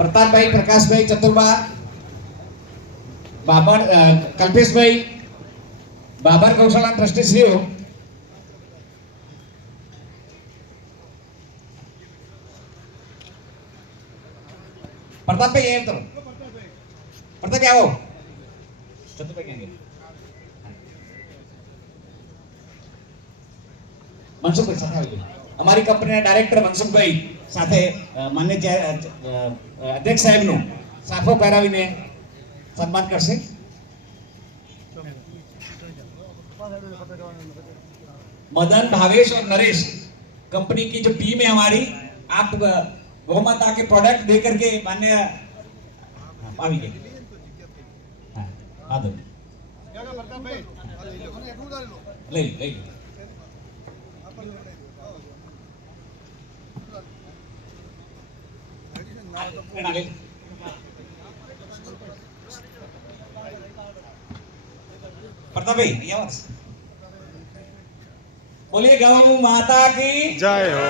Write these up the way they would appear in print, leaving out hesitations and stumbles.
પ્રતાપભાઈ, પ્રકાશભાઈ, ચતુરબા, બાબર, કલ્પેશભાઈ, બાબર ગૌશાળા ટ્રસ્ટીશ્રીઓ, પ્રતાપભાઈ એમ તો પ્રતાપભાઈ આવો, ચતુરભાઈ ક્યાં ગયા? મનસુખભાઈ સાથે આવી ગયો. અમારી કંપનીના ડાયરેક્ટર મનસુખભાઈ સાથે માન્ય અધ્યક્ષ સાહેબનું સાફો પહેરાવીને सम्मान करसे। मदन, भावेश और नरेश कंपनी की जो टीम है हमारी, आप गौमाता के प्रोडक्ट दे करके मान्य आवी गए। हाँ दो ले ले ले प्रताप भाई बोलिए गौ माता की जय हो।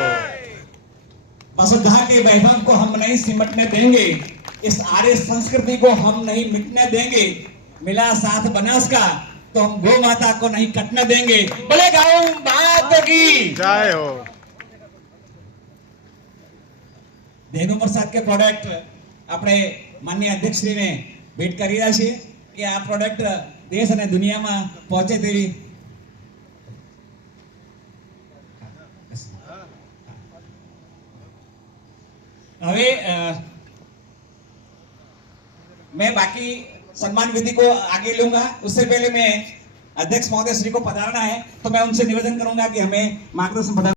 वसुधा के वैभव को हम नहीं सिमटने देंगे, इस आर्य संस्कृति को हम नहीं मिटने देंगे, मिला साथ बनास का तो हम गौ माता को नहीं कटने देंगे। बोले गौ माता की जय हो। धेनु प्रसाद के प्रोडक्ट આપણે માનનીય અધ્યક્ષશ્રીને ભેટ કરી રહ્યા છીએ કે આ પ્રોડક્ટ દેશ અને દુનિયામાં પહોંચે તેવી હવે मैं बाकी सम्मान विधि को आगे लूंगा। उससे पहले मैं अध्यक्ष महोदय श्री को पधारना है, तो मैं उनसे निवेदन करूंगा कि हमें मार्गदर्शन